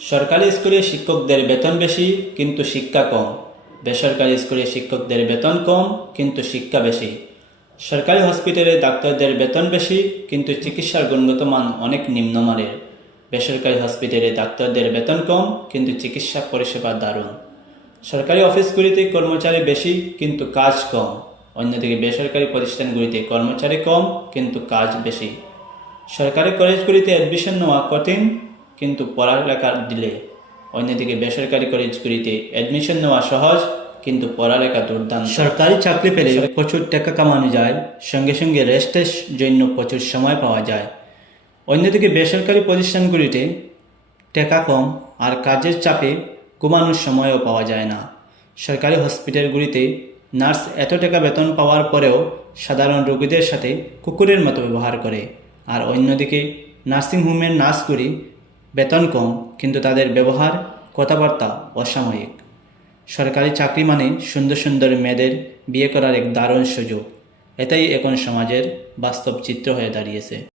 সরকারি স্কুলে শিক্ষকদের বেতন বেশি কিন্তু শিক্ষা কম। বেসরকারি স্কুলে শিক্ষকদের বেতন কম কিন্তু শিক্ষা বেশি। সরকারি হসপিটালে ডাক্তারদের বেতন বেশি কিন্তু চিকিৎসার গুণগত মান অনেক নিম্নমানের। বেসরকারি হসপিটালে ডাক্তারদের বেতন কম কিন্তু চিকিৎসা পরিষেবা দারুণ। সরকারি অফিসগুলিতে কর্মচারী বেশি কিন্তু কাজ কম। অন্যদিকে বেসরকারি প্রতিষ্ঠানগুলিতে কর্মচারী কম কিন্তু কাজ বেশি। সরকারি কলেজগুলিতে অ্যাডমিশন নেওয়া কঠিন কিন্তু পড়ালেখার ডিলে। অন্যদিকে বেসরকারি কলেজগুলিতে অ্যাডমিশন নেওয়া সহজ কিন্তু পড়ালেখা দুর্দান্ত। সরকারি চাকরি পেলে প্রচুর টাকা কামানো যায়, সঙ্গে সঙ্গে রেস্টের জন্য প্রচুর সময় পাওয়া যায়। অন্যদিকে বেসরকারি প্রতিষ্ঠানগুলিতে টাকা কম আর কাজের চাপে ঘুমানোর সময়ও পাওয়া যায় না। সরকারি হসপিটালগুলিতে নার্স এত টাকা বেতন পাওয়ার পরেও সাধারণ রোগীদের সাথে কুকুরের মতো ব্যবহার করে। আর অন্যদিকে নার্সিংহোমের নার্সগুলি বেতন কম কিন্তু তাদের ব্যবহার কথাবার্তা অসাময়িক। সরকারি চাকরি মানে সুন্দর সুন্দর মেয়েদের বিয়ে করার এক দারুণ সুযোগ। এটাই এখন সমাজের বাস্তব চিত্র হয়ে দাঁড়িয়েছে।